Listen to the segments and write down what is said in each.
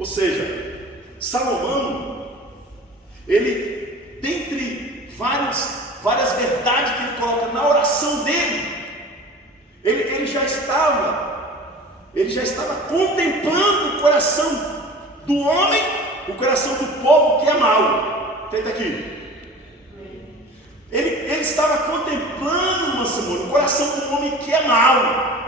Ou seja, Salomão, ele, dentre várias verdades que ele coloca na oração dele, ele já estava contemplando o coração do homem, o coração do povo que é mau. Tenta aqui. Ele estava contemplando, Mansamone, o coração do homem que é mau.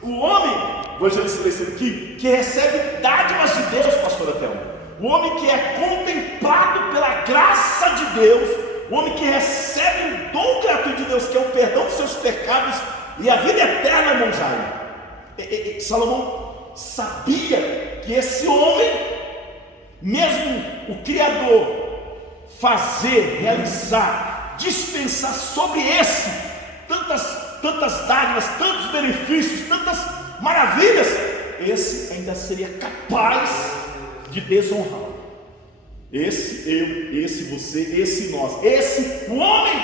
O homem, vou já esclarecer aqui, que recebe dádivas de Deus, pastora Thelma. O homem que é contemplado pela graça de Deus, o homem que recebe o dom gratuito de Deus, que é o perdão dos seus pecados e a vida eterna, irmão Jaime. Salomão sabia que esse homem, mesmo o Criador, fazer, realizar, dispensar sobre esse tantas dádivas, tantos benefícios, tantas maravilhas, esse ainda seria capaz de desonrar. Esse eu, esse você, esse nós, esse o homem,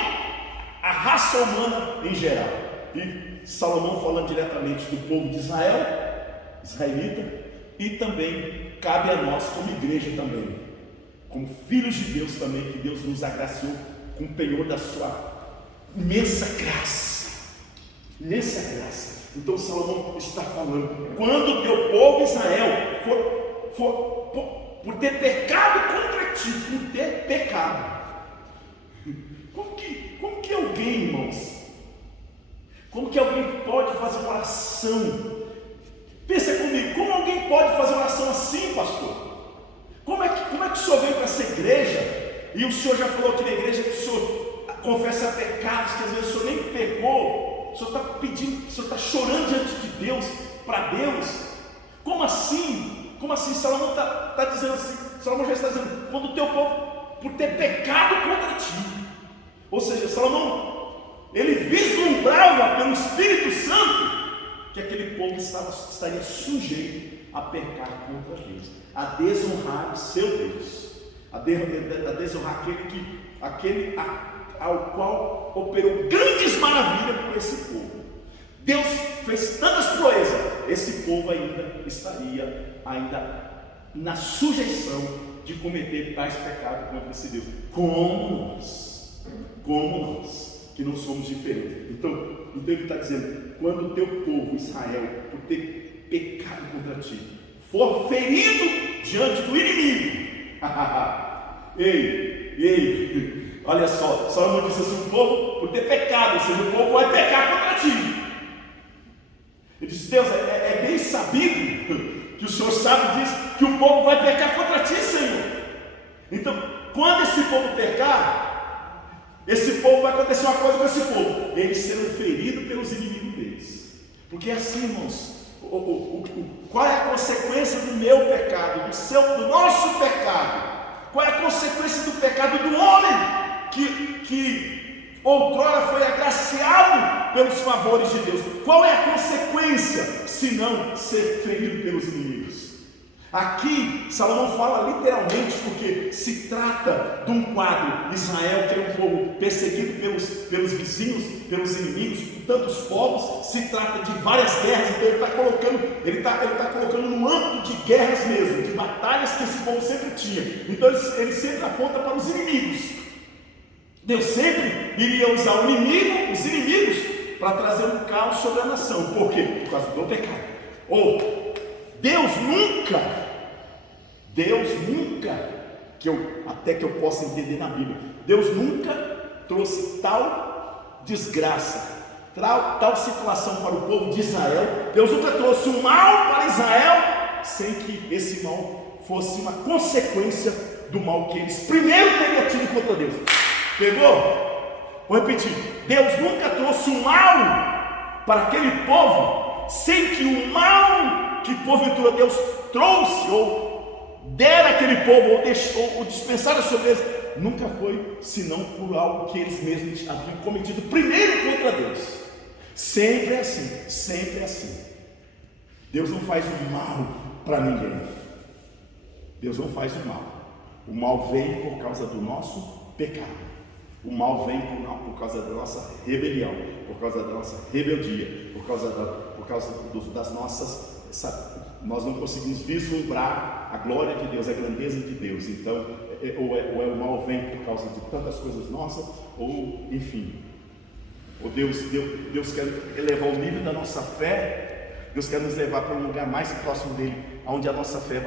a raça humana em geral. E Salomão falando diretamente do povo de Israel, israelita, e também cabe a nós como igreja também, como filhos de Deus também, que Deus nos agraciou com o penhor da sua imensa graça. Imensa graça. Então Salomão está falando, quando o teu povo Israel por ter pecado contra ti, por ter pecado. Como que alguém, irmãos, como que alguém pode fazer uma oração? Pensa comigo, como alguém pode fazer uma oração assim, pastor? Como é que o senhor veio para essa igreja, e o senhor já falou aqui na igreja que o senhor confessa pecados, que às vezes o senhor nem pecou, o senhor está pedindo, o senhor está chorando diante de Deus, para Deus? Como assim? Como assim? Salomão está dizendo assim, Salomão já está dizendo, quando o teu povo, por ter pecado contra ti. Ou seja, Salomão, ele vislumbrava pelo Espírito Santo que aquele povo estaria sujeito a pecar contra Deus, a desonrar o seu Deus, a desonrar aquele ao qual operou grandes maravilhas por esse povo. Deus fez tantas proezas, esse povo ainda estaria na sujeição de cometer tais pecados contra esse Deus, como nós, que não somos diferentes. Então ele está dizendo, quando o teu povo Israel, por ter pecado contra ti, for ferido diante do inimigo, ei, olha só, Salomão disse assim, o povo por ter pecado, ou seja, o povo vai pecar contra ti. Ele disse, Deus, é bem sabido que o Senhor sabe disso, que o povo vai pecar contra ti, Senhor. Então, quando esse povo pecar, esse povo, vai acontecer uma coisa com esse povo, eles serão feridos pelos inimigos deles. Porque assim, irmãos, qual é a consequência do meu pecado, do nosso pecado? Qual é a consequência do pecado do homem que outrora foi agraciado pelos favores de Deus? Qual é a consequência, se não ser ferido pelos inimigos? Aqui Salomão fala literalmente, porque se trata de um quadro, Israel, que era um povo perseguido pelos vizinhos, pelos inimigos, por tantos povos, se trata de várias guerras. Então ele está colocando no âmbito de guerras mesmo, de batalhas que esse povo sempre tinha. Então ele sempre aponta para os inimigos. Deus sempre iria usar os inimigos, para trazer um caos sobre a nação. Por quê? Por causa do pecado. Deus nunca, até que eu possa entender na Bíblia, Deus nunca trouxe tal desgraça, tal situação para o povo de Israel. Deus nunca trouxe um mal para Israel, sem que esse mal fosse uma consequência do mal que eles primeiro teriam tido contra Deus. Pegou? Vou repetir, Deus nunca trouxe um mal para aquele povo, sem que o mal que porventura Deus trouxe, ou dera aquele povo, ou dispensara sobre eles, nunca foi senão por algo que eles mesmos haviam cometido primeiro contra Deus. Sempre é assim, sempre é assim. Deus não faz o mal para ninguém. Deus não faz o mal. O mal vem por causa do nosso pecado. O mal vem por causa da nossa rebelião, por causa da nossa rebeldia, por causa das nossas nós não conseguimos vislumbrar a glória de Deus, a grandeza de Deus. Então, ou o mal vem por causa de tantas coisas nossas, ou enfim, ou Deus quer elevar o nível da nossa fé. Deus quer nos levar para um lugar mais próximo dele, onde a nossa fé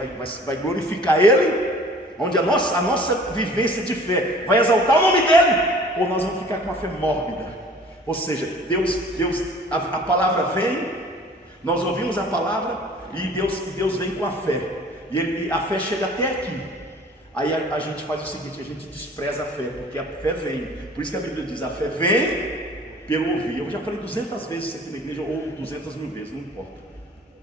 vai glorificar ele, onde a nossa vivência de fé vai exaltar o nome dele, ou nós vamos ficar com uma fé mórbida. Ou seja, a palavra vem, nós ouvimos a palavra e Deus vem com a fé, e a fé chega até aqui. Aí a gente faz o seguinte, a gente despreza a fé, porque a fé vem. Por isso que a Bíblia diz, a fé vem pelo ouvir. Eu já falei 200 vezes isso aqui na igreja, ou 200 mil vezes, não importa.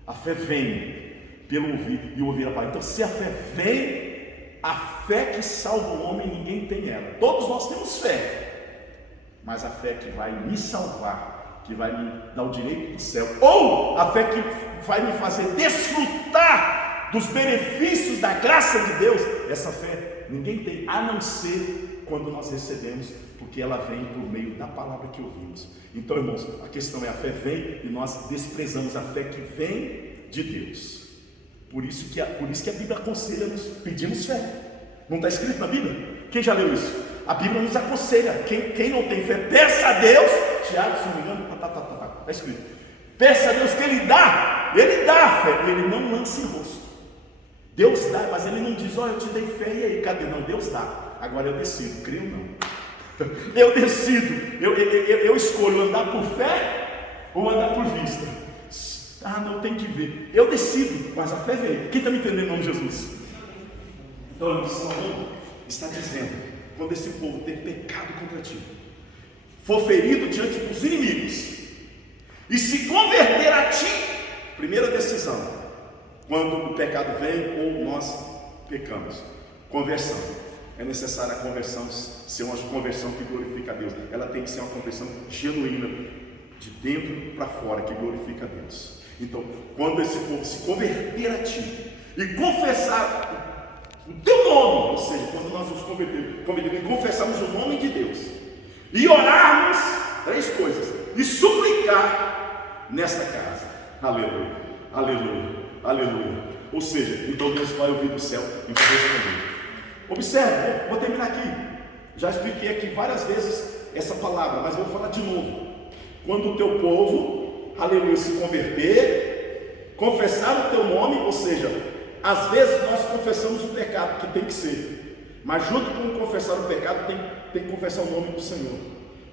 A fé vem pelo ouvir e ouvir a palavra. Então, se a fé vem, a fé que salva o homem, ninguém tem ela. Todos nós temos fé, mas a fé que vai me salvar, que vai me dar o direito do céu, ou a fé que vai me fazer desfrutar dos benefícios da graça de Deus, essa fé ninguém tem, a não ser quando nós recebemos, porque ela vem por meio da palavra que ouvimos. Então, irmãos, a questão é: a fé vem e nós desprezamos a fé que vem de Deus. Por isso que a Bíblia aconselha-nos, pedimos fé. Não está escrito na Bíblia? Quem já leu isso? A Bíblia nos aconselha, quem não tem fé, peça a Deus. Tiago, se não me engano, está escrito, peça a Deus que Ele dá a fé, Ele não lança em rosto. Deus dá, mas Ele não diz, eu te dei fé, e aí, cadê? Não, Deus dá, agora eu decido, creio ou não. Eu decido, eu escolho andar por fé ou andar por vista. Não, tem que ver, eu decido, mas a fé veio. Quem está me entendendo em nome de Jesus? Então, Salomão está dizendo, quando esse povo tem pecado contra ti, for ferido diante dos inimigos, e se converter a ti, primeira decisão, quando o pecado vem ou nós pecamos, conversão. É necessária a conversão ser uma conversão que glorifica a Deus. Ela tem que ser uma conversão genuína, de dentro para fora, que glorifica a Deus. Então, quando esse povo se converter a ti e confessar o teu nome, ou seja, quando nós nos convertermos e confessarmos o nome de Deus, e orarmos, 3 coisas, e suplicar nesta casa, aleluia, aleluia, aleluia. Ou seja, então Deus vai ouvir do céu e vai responder. Observe, vou terminar aqui. Já expliquei aqui várias vezes essa palavra, mas vou falar de novo. Quando o teu povo, aleluia, se converter, confessar o teu nome, ou seja, às vezes nós confessamos o pecado, que tem que ser, mas junto com confessar o pecado, tem que confessar o nome do Senhor,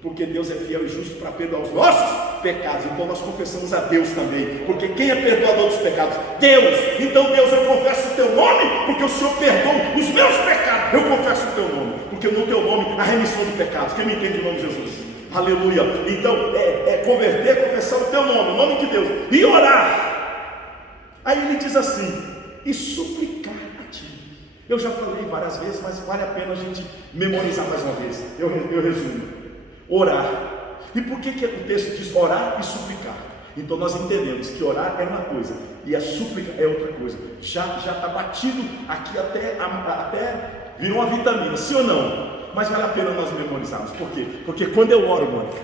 porque Deus é fiel e justo para perdoar os nossos pecados. Então nós confessamos a Deus também, porque quem é perdoador dos pecados? Deus. Então, Deus, eu confesso o teu nome, porque o Senhor perdoa os meus pecados. Eu confesso o teu nome, porque no teu nome há remissão de pecados. Quem me entende em nome de Jesus? Aleluia. Então converter, confessar o teu nome, o nome de Deus, e orar. Aí ele diz assim, e suplicar a ti. Eu já falei várias vezes, mas vale a pena a gente memorizar mais uma vez. Eu resumo: orar. E por que o texto diz orar e suplicar? Então nós entendemos que orar é uma coisa e a súplica é outra coisa. Já está batido aqui, até virou uma vitamina, sim ou não? Mas vale a pena nós memorizarmos. Por quê? Porque quando eu oro, Mônica,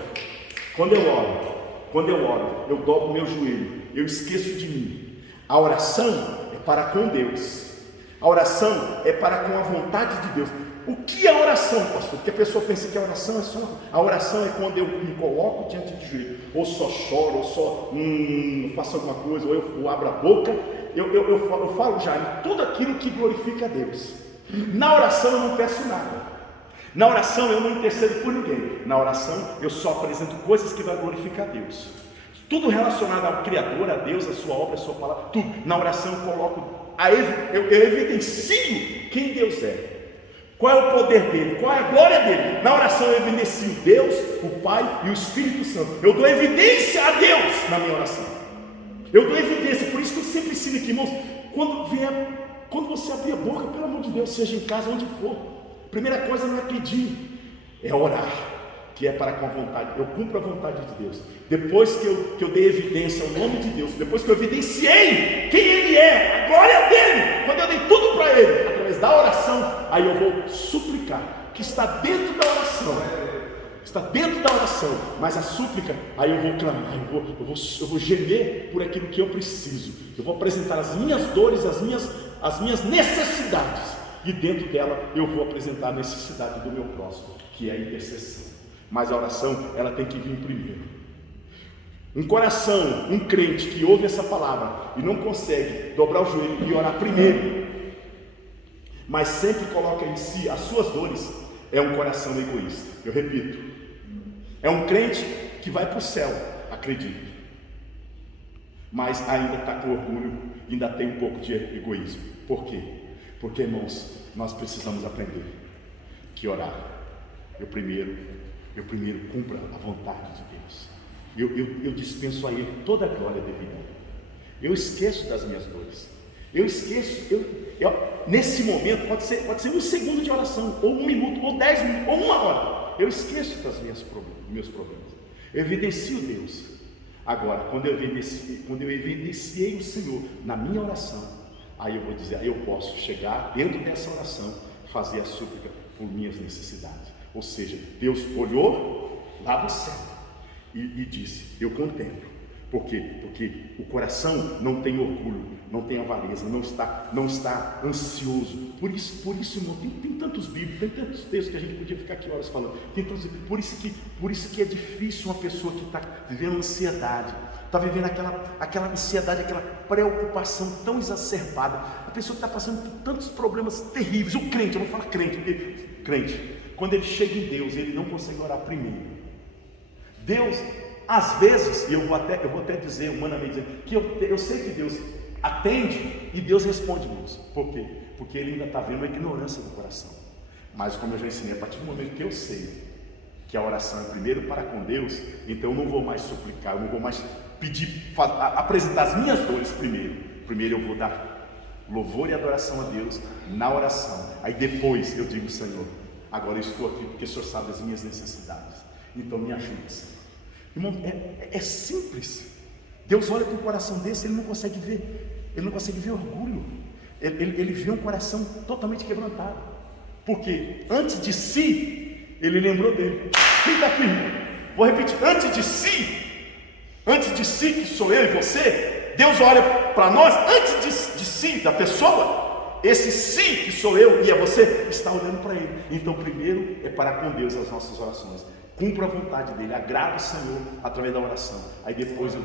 quando eu oro, eu dobro o meu joelho, eu esqueço de mim. A oração é para com Deus, a oração é para com a vontade de Deus. O que é oração, pastor? Porque a pessoa pensa que a oração é só... A oração é quando eu me coloco diante de joelho, ou só choro, ou só faço alguma coisa, ou eu abro a boca, eu falo já tudo aquilo que glorifica a Deus. Na oração eu não peço nada. Na oração eu não intercedo por ninguém. Na oração eu só apresento coisas que vão glorificar a Deus. Tudo relacionado ao Criador, a Deus, a sua obra, a sua palavra, tudo. Na oração eu coloco, eu evidencio quem Deus é. Qual é o poder dele? Qual é a glória dele? Na oração eu evidencio Deus, o Pai e o Espírito Santo. Eu dou evidência a Deus na minha oração. Eu dou evidência. Por isso que eu sempre ensino aqui, irmãos, quando você abrir a boca, pelo amor de Deus, seja em casa, onde for, primeira coisa não é pedir, é orar, que é para com a vontade. Eu cumpro a vontade de Deus. Depois que eu dei evidência ao nome de Deus, depois que eu evidenciei quem Ele é, a glória dele, quando eu dei tudo para Ele, através da oração, aí eu vou suplicar, que está dentro da oração. está dentro da oração, mas a súplica, aí eu vou clamar, eu vou gemer por aquilo que eu preciso, eu vou apresentar as minhas dores, as minhas necessidades, e dentro dela eu vou apresentar a necessidade do meu próximo, que é a intercessão. Mas a oração, ela tem que vir primeiro. Um coração, um crente que ouve essa palavra e não consegue dobrar o joelho e orar primeiro, mas sempre coloca em si as suas dores, é um coração egoísta. Eu repito, é um crente que vai para o céu, acredito, mas ainda está com orgulho, ainda tem um pouco de egoísmo. Por quê? Porque, irmãos, nós precisamos aprender que orar, eu primeiro cumpra a vontade de Deus. Eu dispenso a Ele toda a glória devida. Eu esqueço das minhas dores. Eu esqueço, nesse momento, pode ser 1 segundo de oração, ou 1 minuto, ou 10 minutos, ou 1 hora. Eu esqueço dos meus problemas. Eu evidencio Deus. Agora, quando eu evidenciei o Senhor na minha oração, aí eu vou dizer, aí eu posso chegar dentro dessa oração, fazer a súplica por minhas necessidades. Ou seja, Deus olhou lá do céu e disse, eu contemplo. Por quê? Porque o coração não tem orgulho, não tem avareza, não está ansioso. Por isso, irmão, tem tantos livros, tem tantos textos que a gente podia ficar aqui horas falando. Por isso que é difícil uma pessoa que está vivendo ansiedade, está vivendo aquela ansiedade, aquela preocupação tão exacerbada. A pessoa que está passando por tantos problemas terríveis. O crente, eu vou falar crente, porque crente, quando ele chega em Deus, ele não consegue orar primeiro. Deus, às vezes, eu vou até dizer, humanamente, que eu sei que Deus atende e Deus responde, irmãos. Por quê? Porque Ele ainda está vendo a ignorância do coração. Mas como eu já ensinei, a partir do momento que eu sei que a oração é primeiro para com Deus, então eu não vou mais suplicar, eu não vou mais pedir, apresentar as minhas dores primeiro. Primeiro eu vou dar louvor e adoração a Deus na oração. Aí depois eu digo, Senhor, agora eu estou aqui porque o Senhor sabe as minhas necessidades. Então me ajude, Senhor. Irmão, é simples. Deus olha para um coração desse, Ele não consegue ver orgulho, ele vê um coração totalmente quebrantado, porque antes de si, Ele lembrou dele. Quem está aqui, irmão? Vou repetir, antes de si, que sou eu e você, Deus olha para nós, antes de si, da pessoa, esse si que sou eu e é você, está olhando para Ele. Então primeiro é para com Deus as nossas orações. Cumpra a vontade dele, agrada o Senhor através da oração. Aí depois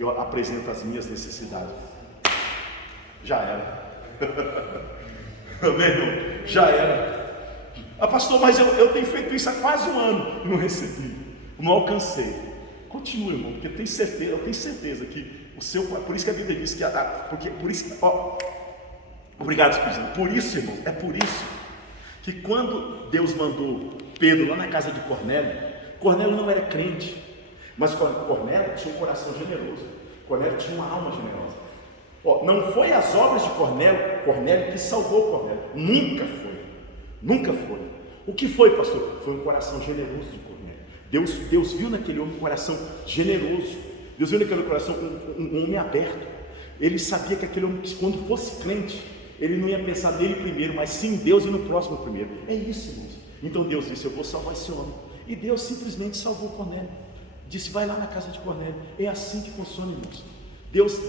eu apresento as minhas necessidades. Já era. Amém, irmão? Já era. Pastor, mas eu tenho feito isso há quase 1 ano e não recebi, não alcancei. Continue, irmão, porque eu tenho certeza que o seu, por isso que a Bíblia diz que obrigado, Espírito Santo. Por isso, irmão, é por isso que quando Deus mandou Pedro lá na casa de Cornélio não era crente, mas Cornélio tinha um coração generoso, Cornélio tinha uma alma generosa. Não foi as obras de Cornélio que salvou Cornélio, nunca foi. O que foi, pastor? Foi um coração generoso de Cornélio. Deus viu naquele homem um coração generoso, Deus viu naquele coração um homem aberto. Ele sabia que aquele homem, quando fosse crente, ele não ia pensar nele primeiro, mas sim em Deus e no próximo primeiro. É isso, irmãos. Então Deus disse, eu vou salvar esse homem. E Deus simplesmente salvou Cornélio. Disse, vai lá na casa de Cornélio. É assim que funciona, irmãos. Deus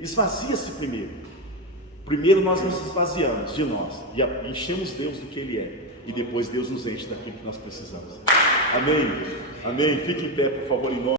esvazia-se primeiro. Primeiro nós nos esvaziamos de nós e enchemos Deus do que Ele é. E depois Deus nos enche daquilo que nós precisamos. Amém? Amém? Fique em pé, por favor, em nome.